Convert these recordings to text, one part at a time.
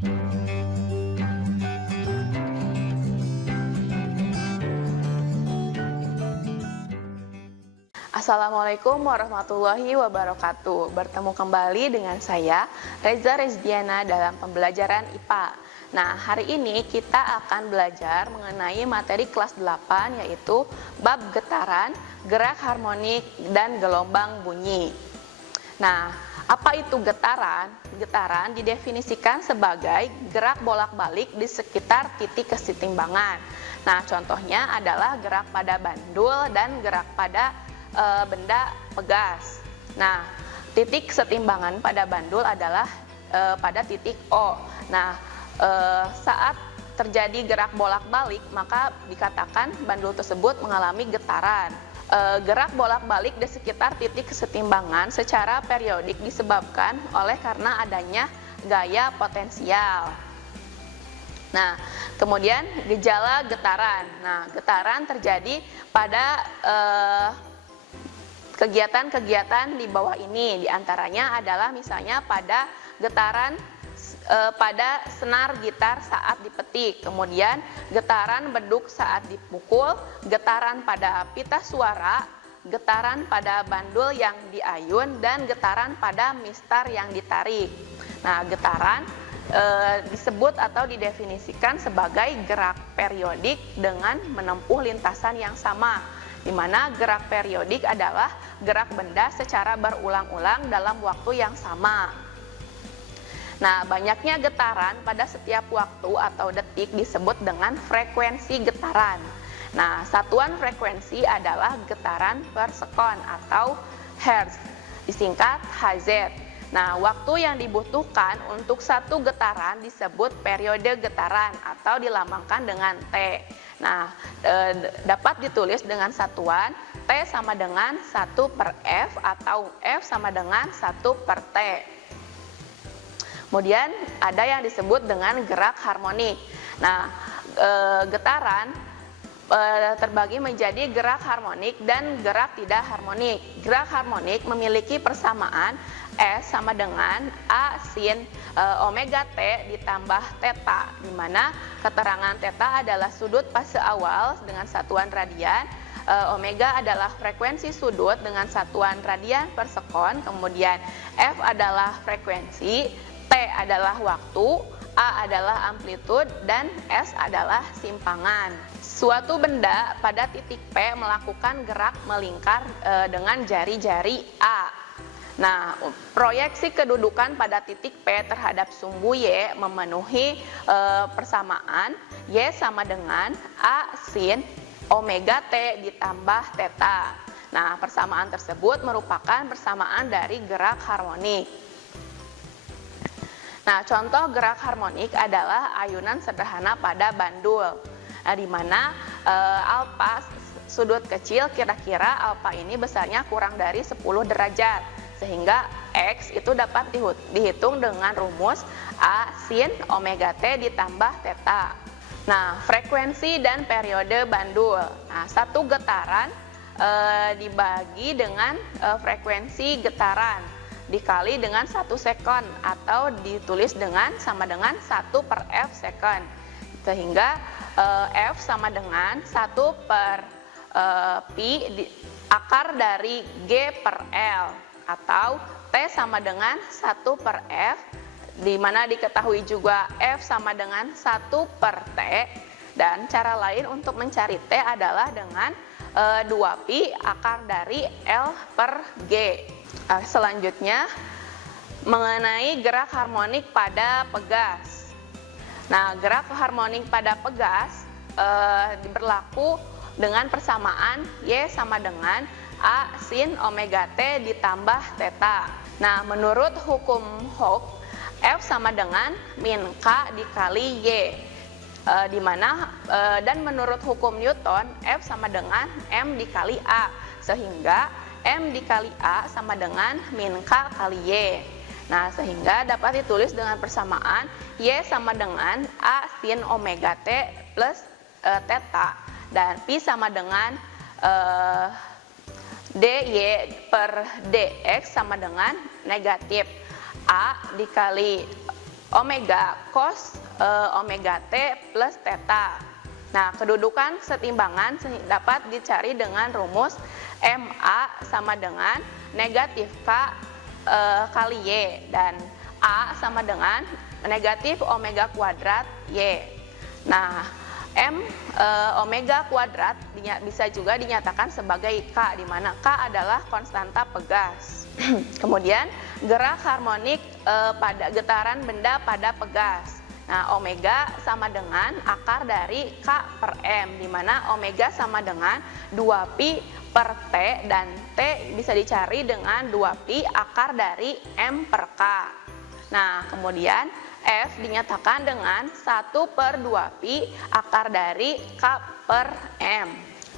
Assalamualaikum warahmatullahi wabarakatuh. Bertemu kembali dengan saya, Reza Rezdiana, dalam pembelajaran IPA. Nah, hari ini kita akan belajar mengenai materi kelas 8, yaitu bab getaran, gerak harmonik, dan gelombang bunyi. Nah, apa itu getaran? Getaran didefinisikan sebagai gerak bolak-balik di sekitar titik kesetimbangan. Nah, contohnya adalah gerak pada bandul dan gerak pada benda pegas. Nah, titik kesetimbangan pada bandul adalah pada titik O. Nah, saat terjadi gerak bolak-balik, maka dikatakan bandul tersebut mengalami getaran. Gerak bolak-balik di sekitar titik kesetimbangan secara periodik disebabkan oleh karena adanya gaya potensial. Nah, kemudian gejala getaran. Nah, getaran terjadi pada kegiatan-kegiatan di bawah ini, diantaranya adalah misalnya pada getaran pada senar gitar saat dipetik, kemudian getaran beduk saat dipukul, getaran pada pita suara, getaran pada bandul yang diayun, dan getaran pada mistar yang ditarik. Nah, getaran disebut atau didefinisikan sebagai gerak periodik dengan menempuh lintasan yang sama, di mana gerak periodik adalah gerak benda secara berulang-ulang dalam waktu yang sama. Nah, banyaknya getaran pada setiap waktu atau detik disebut dengan frekuensi getaran. Nah, satuan frekuensi adalah getaran per sekon atau hertz, disingkat Hz. Nah, waktu yang dibutuhkan untuk satu getaran disebut periode getaran atau dilambangkan dengan T. Nah, dapat ditulis dengan satuan T sama dengan 1 per F atau F sama dengan 1 per T. Kemudian ada yang disebut dengan gerak harmonik. Nah, getaran terbagi menjadi gerak harmonik dan gerak tidak harmonik. Gerak harmonik memiliki persamaan S sama dengan A sin omega T ditambah theta, di mana keterangan theta adalah sudut fase awal dengan satuan radian, omega adalah frekuensi sudut dengan satuan radian per sekon, kemudian F adalah frekuensi, T adalah waktu, A adalah amplitude, dan S adalah simpangan. Suatu benda pada titik P melakukan gerak melingkar dengan jari-jari A. Nah, proyeksi kedudukan pada titik P terhadap sumbu Y memenuhi persamaan Y sama dengan A sin omega T ditambah theta. Nah, persamaan tersebut merupakan persamaan dari gerak harmonik. Nah, contoh gerak harmonik adalah ayunan sederhana pada bandul. Nah, di mana alfa sudut kecil, kira-kira alfa ini besarnya kurang dari 10 derajat, sehingga X itu dapat dihitung dengan rumus A sin omega T ditambah theta. Nah, frekuensi dan periode bandul. Nah, satu getaran dibagi dengan frekuensi getaran dikali dengan 1 sekon atau ditulis dengan sama dengan 1 per F sekon, sehingga F sama dengan 1 per pi akar dari G per L, atau T sama dengan 1 per F, di mana diketahui juga F sama dengan 1 per T, dan cara lain untuk mencari T adalah dengan 2 pi akar dari L per G. Selanjutnya mengenai gerak harmonik pada pegas. Nah, gerak harmonik pada pegas berlaku dengan persamaan Y sama dengan A sin omega T ditambah theta. Nah, menurut hukum Hooke, F sama dengan min K dikali Y, di mana dan menurut hukum Newton, F sama dengan M dikali A, sehingga M dikali A sama dengan min K kali Y. Nah, sehingga dapat ditulis dengan persamaan Y sama dengan A sin omega T plus theta, dan Pi sama dengan dy per dx sama dengan negatif A dikali omega cos omega T plus theta. Nah, kedudukan setimbangan dapat dicari dengan rumus MA sama dengan negatif K kali Y dan A sama dengan negatif omega kuadrat Y. Nah, omega kuadrat bisa juga dinyatakan sebagai K, di mana K adalah konstanta pegas. Kemudian gerak harmonik pada getaran benda pada pegas. Nah, omega sama dengan akar dari K per M, di mana omega sama dengan 2pi per T dan T bisa dicari dengan 2pi akar dari M per K. Nah, kemudian F dinyatakan dengan 1 per 2pi akar dari K per M.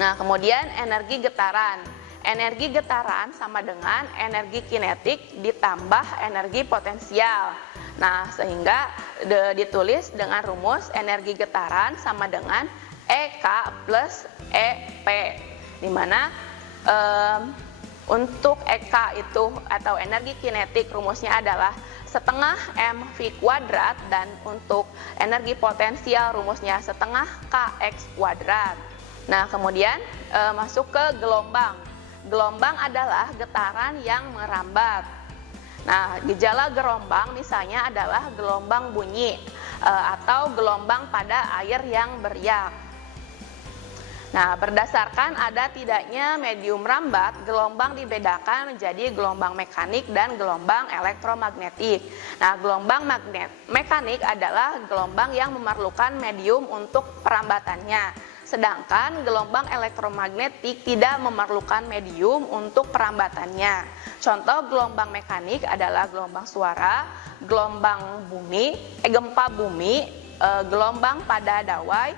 Nah, kemudian energi getaran. Energi getaran sama dengan energi kinetik ditambah energi potensial. Nah, sehingga ditulis dengan rumus energi getaran sama dengan EK plus EP, di mana untuk EK itu atau energi kinetik rumusnya adalah setengah mv kuadrat, dan untuk energi potensial rumusnya setengah kx kuadrat. Nah, kemudian masuk ke gelombang. Gelombang adalah getaran yang merambat. Nah, gejala gelombang misalnya adalah gelombang bunyi atau gelombang pada air yang beriak. Nah, berdasarkan ada tidaknya medium rambat, gelombang dibedakan menjadi gelombang mekanik dan gelombang elektromagnetik. Nah, gelombang mekanik adalah gelombang yang memerlukan medium untuk perambatannya. Sedangkan gelombang elektromagnetik tidak memerlukan medium untuk perambatannya. Contoh gelombang mekanik adalah gelombang suara, gelombang bumi, gempa bumi, gelombang pada dawai,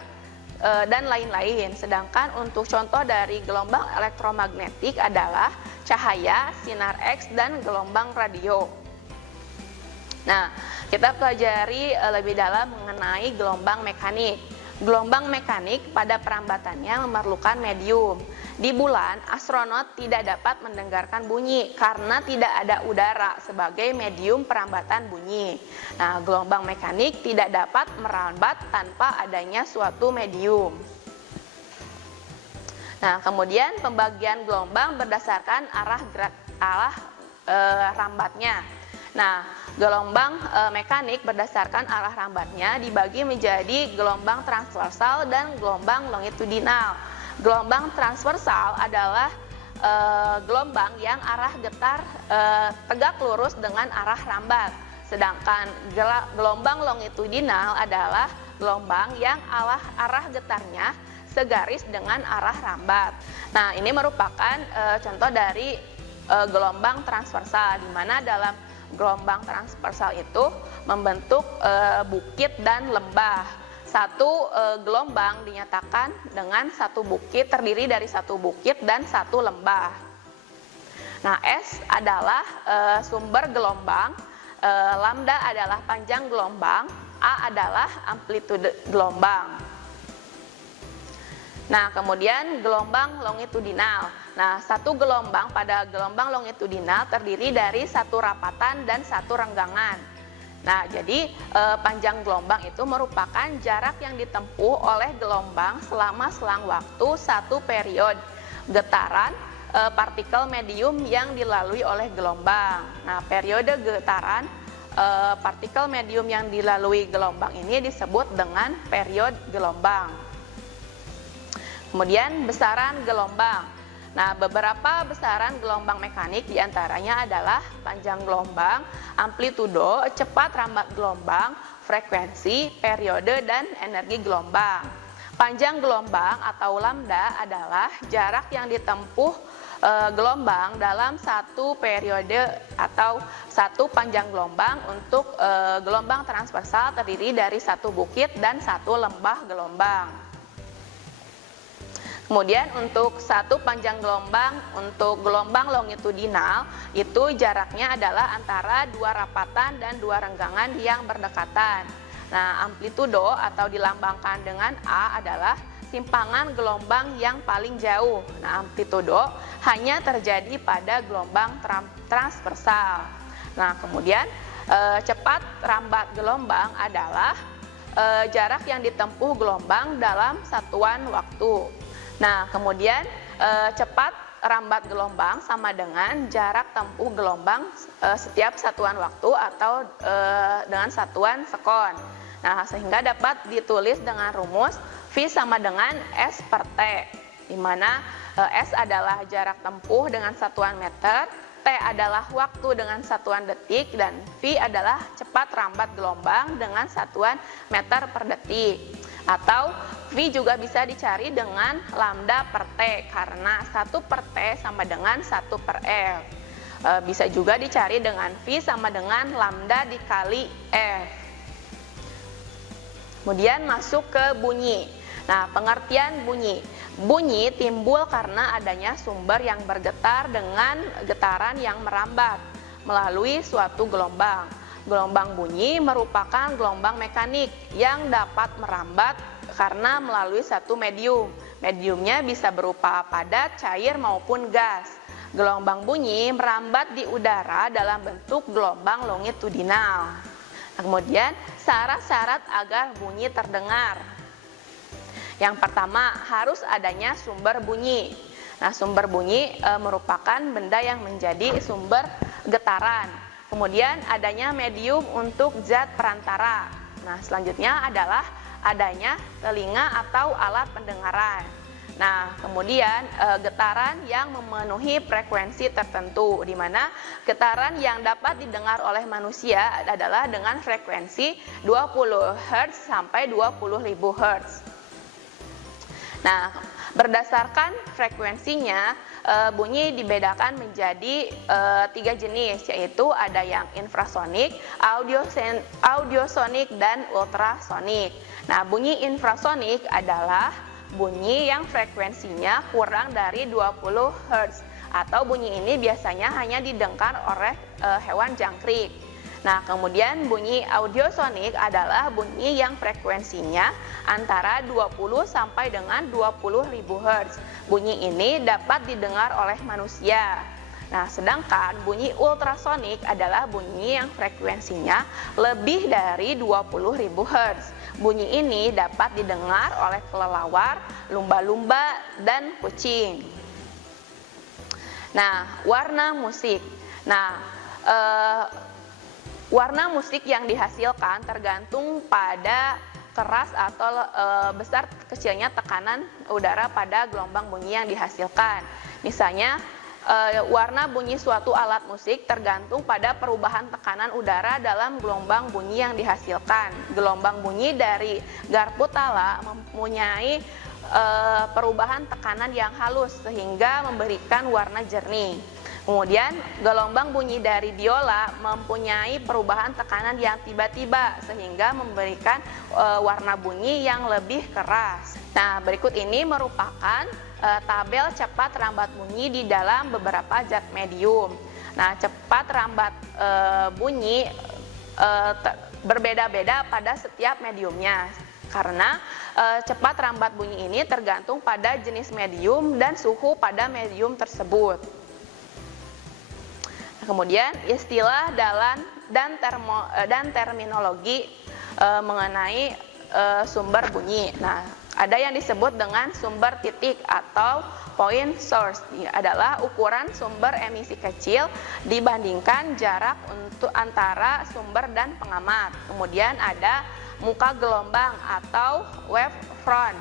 dan lain-lain. Sedangkan untuk contoh dari gelombang elektromagnetik adalah cahaya, sinar X, dan gelombang radio. Nah, kita pelajari lebih dalam mengenai gelombang mekanik. Gelombang mekanik pada perambatannya memerlukan medium. Di bulan, astronot tidak dapat mendengarkan bunyi karena tidak ada udara sebagai medium perambatan bunyi. Nah, gelombang mekanik tidak dapat merambat tanpa adanya suatu medium. Nah, kemudian pembagian gelombang berdasarkan arah rambatnya. Nah, gelombang mekanik berdasarkan arah rambatnya dibagi menjadi gelombang transversal dan gelombang longitudinal. Gelombang transversal adalah gelombang yang arah getar tegak lurus dengan arah rambat. Sedangkan gelombang longitudinal adalah gelombang yang arah getarnya segaris dengan arah rambat. Nah, ini merupakan contoh dari gelombang transversal, di mana dalam gelombang transversal itu membentuk bukit dan lembah. Satu gelombang dinyatakan dengan satu bukit, terdiri dari satu bukit dan satu lembah. Nah, S adalah sumber gelombang, lambda adalah panjang gelombang, A adalah amplitude gelombang. Nah, kemudian gelombang longitudinal. Nah, satu gelombang pada gelombang longitudinal terdiri dari satu rapatan dan satu renggangan. Nah, jadi panjang gelombang itu merupakan jarak yang ditempuh oleh gelombang selama selang waktu satu periode getaran partikel medium yang dilalui oleh gelombang. Nah, periode getaran partikel medium yang dilalui gelombang ini disebut dengan periode gelombang. Kemudian besaran gelombang. Nah, beberapa besaran gelombang mekanik diantaranya adalah panjang gelombang, amplitudo, cepat rambat gelombang, frekuensi, periode, dan energi gelombang. Panjang gelombang atau lambda adalah jarak yang ditempuh gelombang dalam satu periode atau satu panjang gelombang. Untuk gelombang transversal terdiri dari satu bukit dan satu lembah gelombang. Kemudian untuk satu panjang gelombang, untuk gelombang longitudinal itu jaraknya adalah antara dua rapatan dan dua renggangan yang berdekatan. Nah, amplitudo atau dilambangkan dengan A adalah simpangan gelombang yang paling jauh. Nah, amplitudo hanya terjadi pada gelombang transversal. Nah, kemudian cepat rambat gelombang adalah jarak yang ditempuh gelombang dalam satuan waktu. Nah, kemudian cepat rambat gelombang sama dengan jarak tempuh gelombang setiap satuan waktu atau dengan satuan sekon. Nah, sehingga dapat ditulis dengan rumus V sama dengan S per T, di mana S adalah jarak tempuh dengan satuan meter, T adalah waktu dengan satuan detik, dan V adalah cepat rambat gelombang dengan satuan meter per detik. Atau V juga bisa dicari dengan lambda per T, karena 1 per T sama dengan 1 per F. Bisa juga dicari dengan V sama dengan lambda dikali F. Kemudian masuk ke bunyi. Nah, pengertian bunyi. Bunyi timbul karena adanya sumber yang bergetar dengan getaran yang merambat melalui suatu gelombang. Gelombang bunyi merupakan gelombang mekanik yang dapat merambat karena melalui satu medium. Mediumnya bisa berupa padat, cair, maupun gas. Gelombang bunyi merambat di udara dalam bentuk gelombang longitudinal. Kemudian, syarat-syarat agar bunyi terdengar. Yang pertama, harus adanya sumber bunyi. Nah, sumber bunyi merupakan benda yang menjadi sumber getaran. Kemudian adanya medium untuk zat perantara. Nah, selanjutnya adalah adanya telinga atau alat pendengaran. Nah, kemudian getaran yang memenuhi frekuensi tertentu, di mana getaran yang dapat didengar oleh manusia adalah dengan frekuensi 20 Hz sampai 20.000 Hz. Nah, berdasarkan frekuensinya, bunyi dibedakan menjadi 3 jenis, yaitu ada yang infrasonik, audiosonik, dan ultrasonik. Nah, bunyi infrasonik adalah bunyi yang frekuensinya kurang dari 20 Hz, atau bunyi ini biasanya hanya didengar oleh hewan jangkrik. Nah, kemudian bunyi audiosonik adalah bunyi yang frekuensinya antara 20 sampai dengan 20.000 Hz. Bunyi ini dapat didengar oleh manusia. Nah, sedangkan bunyi ultrasonik adalah bunyi yang frekuensinya lebih dari 20.000 Hz. Bunyi ini dapat didengar oleh kelelawar, lumba-lumba, dan kucing. Nah, warna musik. Nah, warna musik yang dihasilkan tergantung pada keras atau besar kecilnya tekanan udara pada gelombang bunyi yang dihasilkan. Misalnya, warna bunyi suatu alat musik tergantung pada perubahan tekanan udara dalam gelombang bunyi yang dihasilkan. Gelombang bunyi dari garpu tala mempunyai perubahan tekanan yang halus sehingga memberikan warna jernih. Kemudian, gelombang bunyi dari biola mempunyai perubahan tekanan yang tiba-tiba sehingga memberikan warna bunyi yang lebih keras. Nah, berikut ini merupakan tabel cepat rambat bunyi di dalam beberapa zat medium. Nah, cepat rambat bunyi berbeda-beda pada setiap mediumnya, karena cepat rambat bunyi ini tergantung pada jenis medium dan suhu pada medium tersebut. Kemudian istilah dan terminologi mengenai sumber bunyi. Nah, ada yang disebut dengan sumber titik atau point source. Ini adalah ukuran sumber emisi kecil dibandingkan jarak untuk antara sumber dan pengamat. Kemudian ada muka gelombang atau wavefront,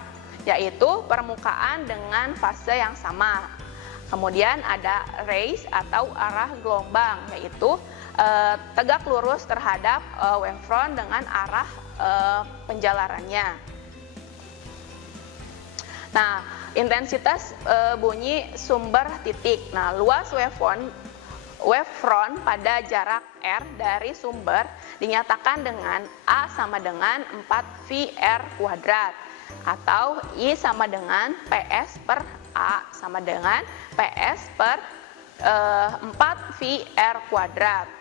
yaitu permukaan dengan fase yang sama. Kemudian ada rays atau arah gelombang, yaitu tegak lurus terhadap wavefront dengan arah penjalarannya. Nah, intensitas bunyi sumber titik. Nah, luas wavefront pada jarak R dari sumber dinyatakan dengan A sama dengan 4VR kuadrat, atau I sama dengan PS per A sama dengan PS per 4VR kuadrat.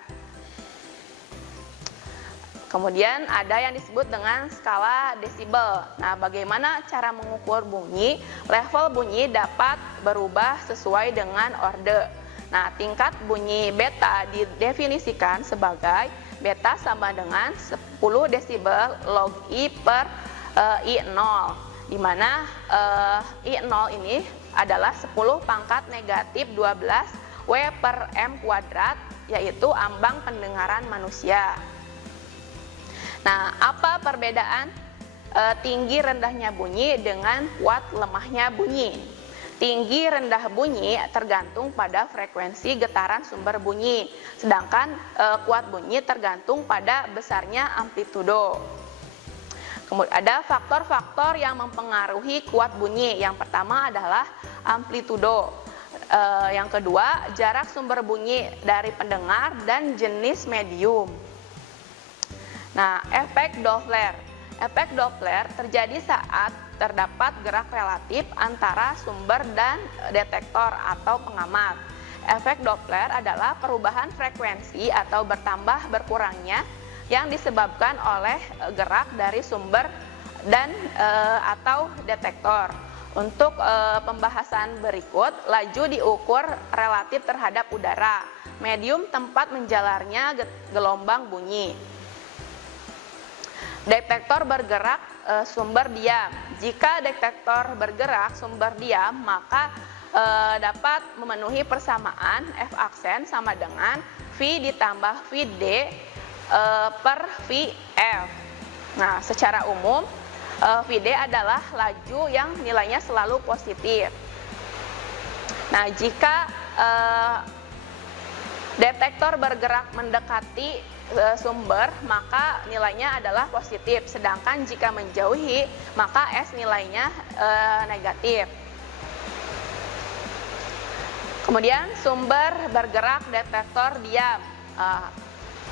Kemudian ada yang disebut dengan skala desibel. Nah, bagaimana cara mengukur bunyi? Level bunyi dapat berubah sesuai dengan orde. Nah, tingkat bunyi beta didefinisikan sebagai beta sama dengan 10 desibel log I per I0, di mana I0 ini adalah 10 pangkat negatif 12 W per M kuadrat, yaitu ambang pendengaran manusia. Nah, apa perbedaan tinggi rendahnya bunyi dengan kuat lemahnya bunyi? Tinggi rendah bunyi tergantung pada frekuensi getaran sumber bunyi, sedangkan kuat bunyi tergantung pada besarnya amplitudo. Kemudian ada faktor-faktor yang mempengaruhi kuat bunyi. Yang pertama adalah amplitudo. Yang kedua, jarak sumber bunyi dari pendengar dan jenis medium. Nah, efek Doppler. Efek Doppler terjadi saat terdapat gerak relatif antara sumber dan detektor atau pengamat. Efek Doppler adalah perubahan frekuensi atau bertambah berkurangnya yang disebabkan oleh gerak dari sumber dan atau detektor. Untuk pembahasan berikut, laju diukur relatif terhadap udara, medium tempat menjalarnya gelombang bunyi. Detektor bergerak sumber diam. Jika detektor bergerak sumber diam, maka dapat memenuhi persamaan F aksen sama dengan V ditambah VD per VF. Nah, secara umum VD adalah laju yang nilainya selalu positif. Nah, jika detektor bergerak mendekati sumber, maka nilainya adalah positif, sedangkan jika menjauhi maka S nilainya negatif. Kemudian sumber bergerak detektor diam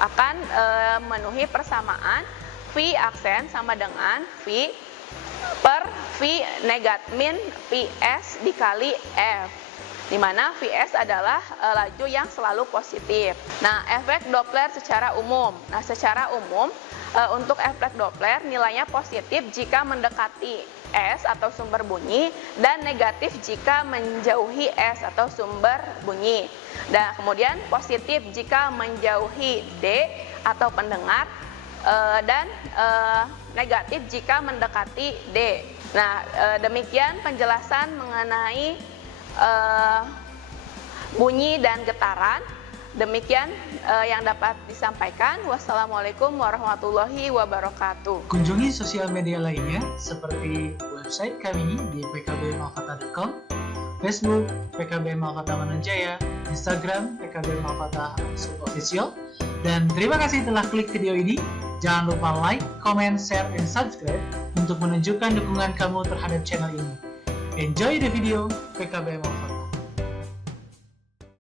akan memenuhi persamaan V aksen sama dengan V per V negatif Vs dikali F, di mana Vs adalah laju yang selalu positif. Nah, efek Doppler secara umum. Nah, secara umum untuk efek Doppler nilainya positif jika mendekati S atau sumber bunyi dan negatif jika menjauhi S atau sumber bunyi. Dan kemudian positif jika menjauhi D atau pendengar dan negatif jika mendekati D. Nah, demikian penjelasan mengenai bunyi dan getaran. Demikian yang dapat disampaikan. Wassalamualaikum warahmatullahi wabarakatuh. Kunjungi sosial media lainnya seperti website kami di pkbmalfata.com, Facebook PKB Malfata Mananjaya, Instagram PKB Malfata _official. Dan terima kasih telah klik video ini. Jangan lupa like, comment, share, and subscribe untuk menunjukkan dukungan kamu terhadap channel ini. Enjoy the video, PKB Malfata.